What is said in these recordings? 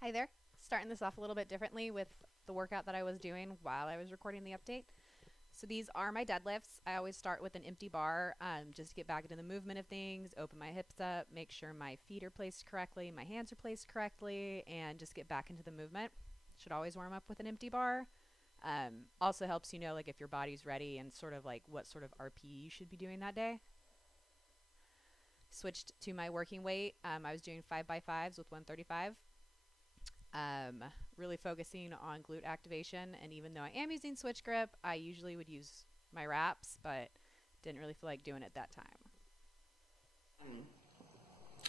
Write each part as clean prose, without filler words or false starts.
Hi there. Starting this off a little bit differently with the workout that I was doing while I was recording the update. So these are my deadlifts. I always start with an empty bar, just to get back into the movement of things, open my hips up, make sure my feet are placed correctly, my hands are placed correctly, and just get back into the movement. Should always warm up with an empty bar. Also helps you know like if your body's ready and sort of like what sort of RP you should be doing that day. Switched to my working weight. I was doing 5x5s with 135. um, really focusing on glute activation. And even though I am using switch grip, I usually would use my wraps, but didn't really feel like doing it that time.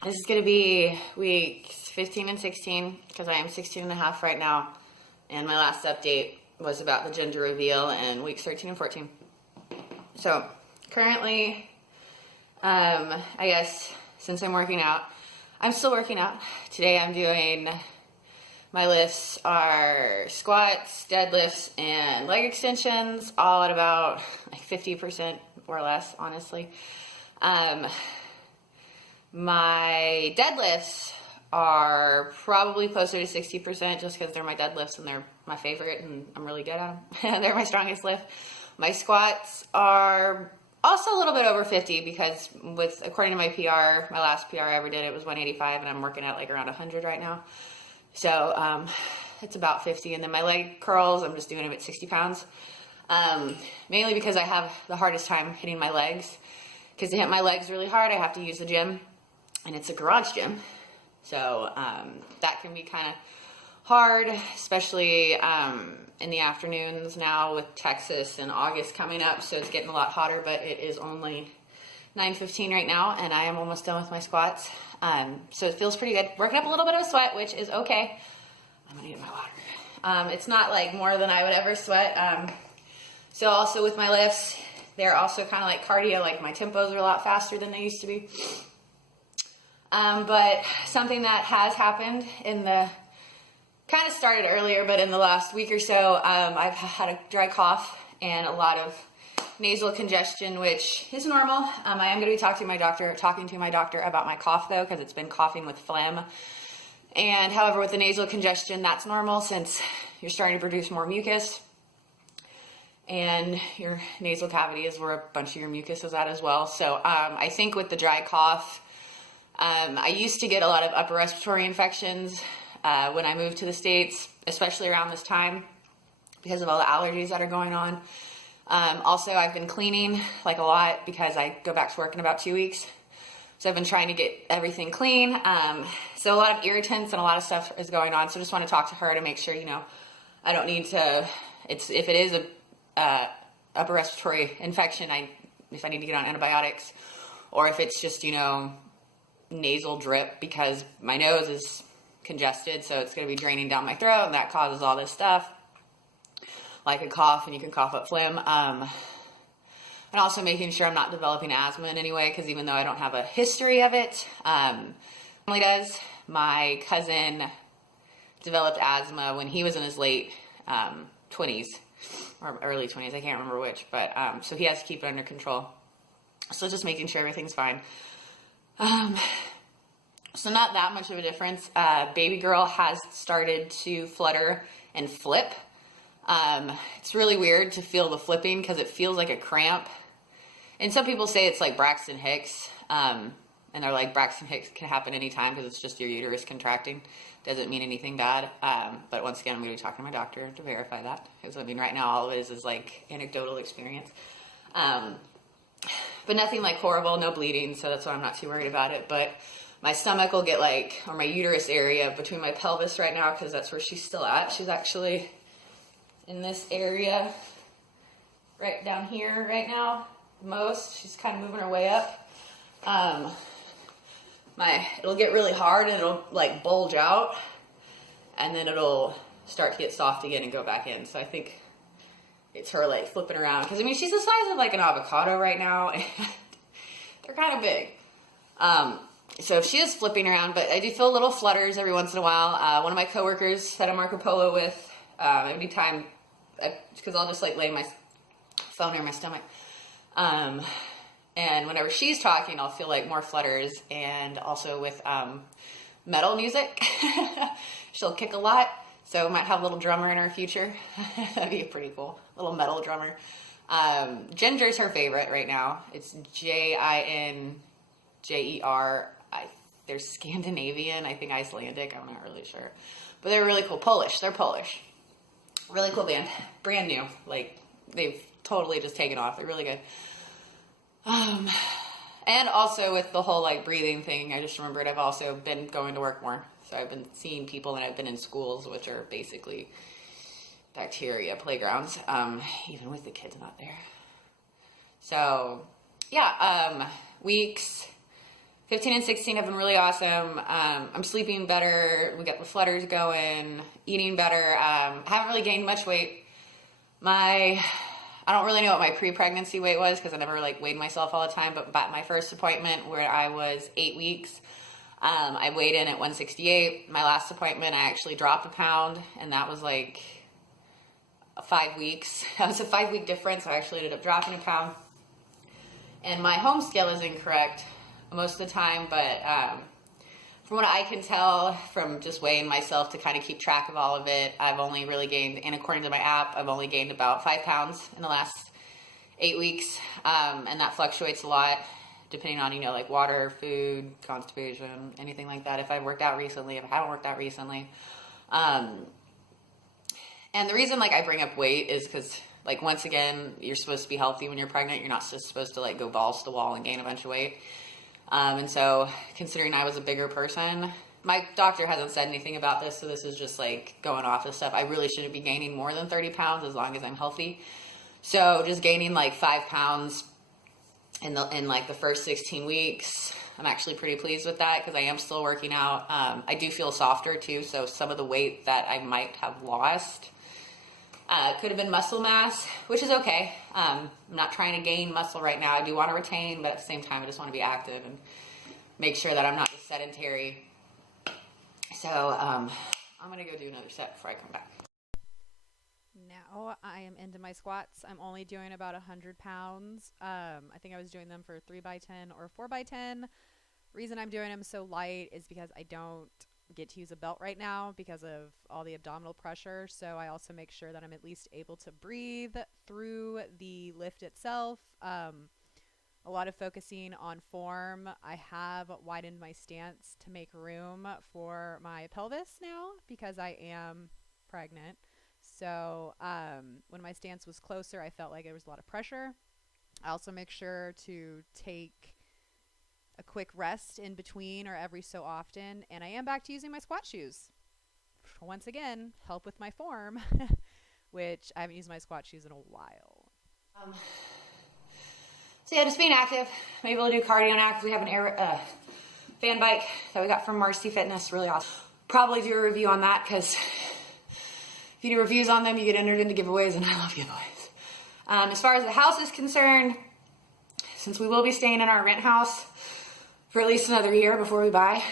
This is going to be weeks 15 and 16 because I am 16 and a half right now. And my last update was about the gender reveal in weeks 13 and 14. So currently, I guess since I'm working out, I'm still working out. Today I'm doing, my lifts are squats, deadlifts, and leg extensions, all at about like 50% or less, honestly. My deadlifts are probably closer to 60% just because they're my deadlifts and they're my favorite and I'm really good at them. They're my strongest lift. My squats are also a little bit over 50 because according to my PR, my last PR I ever did, it was 185 and I'm working at like around 100 right now. So it's about 50. And then my leg curls, I'm just doing them at 60 pounds. Mainly because I have the hardest time hitting my legs. Because to hit my legs really hard, I have to use the gym. And it's a garage gym. So that can be kind of hard, especially in the afternoons now with Texas and August coming up. So it's getting a lot hotter, but it is only 9:15 right now, and I am almost done with my squats. So it feels pretty good. Working up a little bit of a sweat, which is okay. I'm going to get my water. It's not like more than I would ever sweat. So also with my lifts, they're also kind of like cardio. Like my tempos are a lot faster than they used to be. But something that has happened kind of started earlier, but in the last week or so, I've had a dry cough and a lot of nasal congestion, which is normal. I am going to be talking to my doctor about my cough though, because it's been coughing with phlegm. And however, with the nasal congestion, that's normal since you're starting to produce more mucus. And your nasal cavity is where a bunch of your mucus is at as well. So I think with the dry cough, I used to get a lot of upper respiratory infections when I moved to the States, especially around this time because of all the allergies that are going on. Also, I've been cleaning like a lot because I go back to work in about 2 weeks. So I've been trying to get everything clean. So a lot of irritants and a lot of stuff is going on. So I just want to talk to her to make sure, I don't need to, if it is a upper respiratory infection, if I need to get on antibiotics, or if it's just, nasal drip because my nose is congested, so it's going to be draining down my throat, and that causes all this stuff, like a cough, and you can cough up phlegm. And also making sure I'm not developing asthma in any way, because even though I don't have a history of it, family does. My cousin developed asthma when he was in his late 20s, or early 20s, I can't remember which, but so he has to keep it under control. So just making sure everything's fine. So not that much of a difference. Baby girl has started to flutter and flip. It's really weird to feel the flipping because it feels like a cramp. And some people say it's like Braxton Hicks. And they're like, Braxton Hicks can happen anytime because it's just your uterus contracting. Doesn't mean anything bad. But once again, I'm going to be talking to my doctor to verify that. Because right now all of it is like anecdotal experience. But nothing like horrible, no bleeding, so that's why I'm not too worried about it. But my stomach will get or my uterus area between my pelvis right now, because that's where she's still at. She's actually in this area right down here right now, she's kind of moving her way up. It'll get really hard and it'll like bulge out, and then it'll start to get soft again and go back in. So I think it's her like flipping around, because she's the size of like an avocado right now, and they're kind of big. So if she is flipping around, but I do feel little flutters every once in a while. One of my coworkers that I'm Marco Polo with, anytime, because I'll just like lay my phone near my stomach, and whenever she's talking, I'll feel like more flutters. And also with metal music. She'll kick a lot, so we might have a little drummer in our future. That'd be pretty cool, little metal drummer. Ginger's her favorite right now. It's Jinjer. They're Scandinavian, I think Icelandic, I'm not really sure. But they're really cool. Polish, they're Polish. Really cool band, brand new. Like, they've totally just taken off. They're really good. And also with the whole like breathing thing, I just remembered I've also been going to work more. So I've been seeing people, and I've been in schools, which are basically bacteria playgrounds, even with the kids not there. So yeah, weeks 15 and 16 have been really awesome. I'm sleeping better. We got the flutters going, eating better. I haven't really gained much weight. I don't really know what my pre-pregnancy weight was because I never like weighed myself all the time, but by my first appointment where I was 8 weeks, I weighed in at 168. My last appointment, I actually dropped a pound, and that was like 5 weeks. That was a 5-week difference. I actually ended up dropping a pound. And my home scale is incorrect most of the time, but from what I can tell from just weighing myself to kind of keep track of all of it, I've only really gained, and according to my app, I've only gained about 5 pounds in the last 8 weeks, and that fluctuates a lot depending on, like water, food, constipation, anything like that. If I've worked out recently, if I haven't worked out recently. And the reason like I bring up weight is because like, once again, you're supposed to be healthy when you're pregnant. You're not just supposed to like go balls to the wall and gain a bunch of weight. And so considering I was a bigger person, my doctor hasn't said anything about this. So this is just like going off of stuff. I really shouldn't be gaining more than 30 pounds as long as I'm healthy. So just gaining like 5 pounds in like the first 16 weeks, I'm actually pretty pleased with that because I am still working out. I do feel softer too. So some of the weight that I might have lost could have been muscle mass, which is okay. I'm not trying to gain muscle right now. I do want to retain, but at the same time, I just want to be active and make sure that I'm not just sedentary. So I'm going to go do another set before I come back. Now I am into my squats. I'm only doing about 100 pounds. I think I was doing them for 3x10 or 4x10. Reason I'm doing them so light is because I don't get to use a belt right now because of all the abdominal pressure. So I also make sure that I'm at least able to breathe through the lift itself. A lot of focusing on form. I have widened my stance to make room for my pelvis now because I am pregnant. So when my stance was closer, I felt like there was a lot of pressure. I also make sure to take a quick rest in between or every so often, and I am back to using my squat shoes. Once again, help with my form, which I haven't used my squat shoes in a while. So yeah, just being active. I'm able to do cardio now because we have an fan bike that we got from Marcy Fitness. Really awesome. Probably do a review on that because if you do reviews on them, you get entered into giveaways, and I love giveaways. As far as the house is concerned, since we will be staying in our rent house for at least another year before we buy,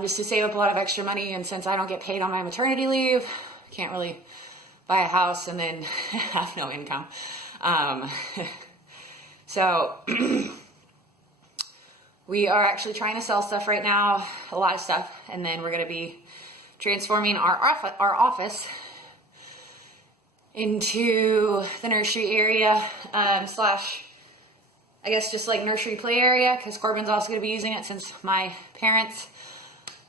just to save up a lot of extra money, and since I don't get paid on my maternity leave, I can't really buy a house and then have no income. So we are actually trying to sell stuff right now, a lot of stuff, and then we're going to be transforming our office into the nursery area, slash, I guess just like nursery play area, because Corbin's also going to be using it since my parents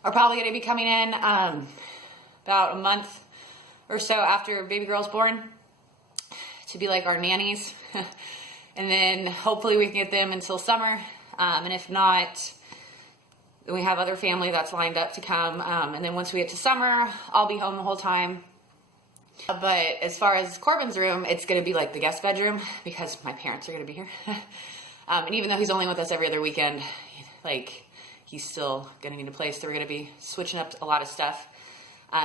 are probably going to be coming in about a month or so after baby girl's born to be like our nannies. And then hopefully we can get them until summer. And if not, then we have other family that's lined up to come. And then once we get to summer, I'll be home the whole time. But as far as Corbin's room, it's going to be like the guest bedroom because my parents are going to be here. And even though he's only with us every other weekend, like, he's still going to need a place. So we're going to be switching up a lot of stuff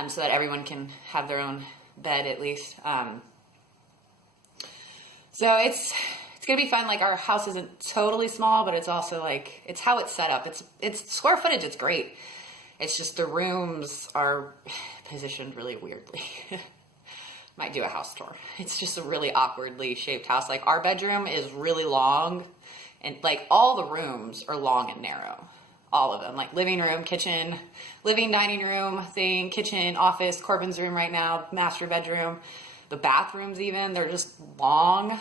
so that everyone can have their own bed at least. So it's going to be fun. Like, our house isn't totally small, but it's also like, it's how it's set up. It's square footage. It's great. It's just the rooms are positioned really weirdly. Might do a house tour. It's just a really awkwardly shaped house. Like, our bedroom is really long, and like all the rooms are long and narrow. all of them, like living room, kitchen, living dining room thing, kitchen, office, Corbin's room right now, master bedroom, the bathrooms even, they're just long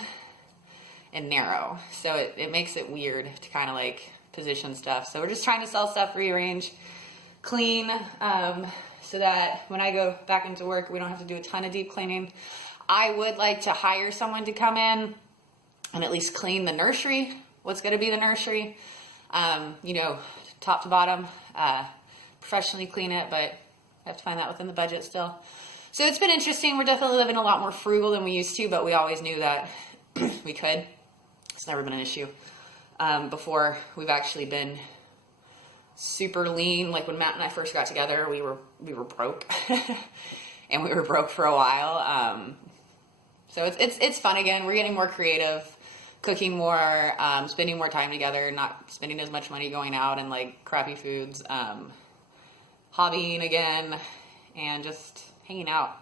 and narrow. So it makes it weird to kind of like position stuff. So we're just trying to sell stuff, rearrange, clean, so that when I go back into work, we don't have to do a ton of deep cleaning. I would like to hire someone to come in and at least clean the nursery, what's going to be the nursery, you know, top to bottom, professionally clean it, but I have to find that within the budget still. So it's been interesting. We're definitely living a lot more frugal than we used to, but we always knew that we could. It's never been an issue. Before, we've actually been super lean. Like when Matt and I first got together, we were broke, and we were broke for a while. So it's fun again. We're getting more creative, cooking more, spending more time together, not spending as much money going out and like crappy foods, hobbying again, and just hanging out.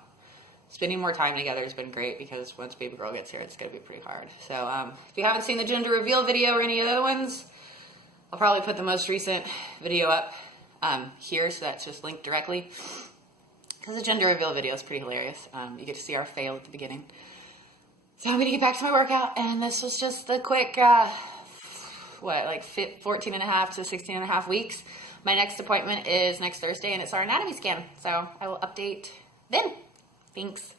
Spending more time together has been great because once baby girl gets here, it's going to be pretty hard. So if you haven't seen the gender reveal video or any of the other ones, I'll probably put the most recent video up here, so that's just linked directly. Because the gender reveal video is pretty hilarious. You get to see our fail at the beginning. So I'm going to get back to my workout, and this was just the quick, 14 and a half to 16 and a half weeks. My next appointment is next Thursday, and it's our anatomy scan. So I will update then. Thanks.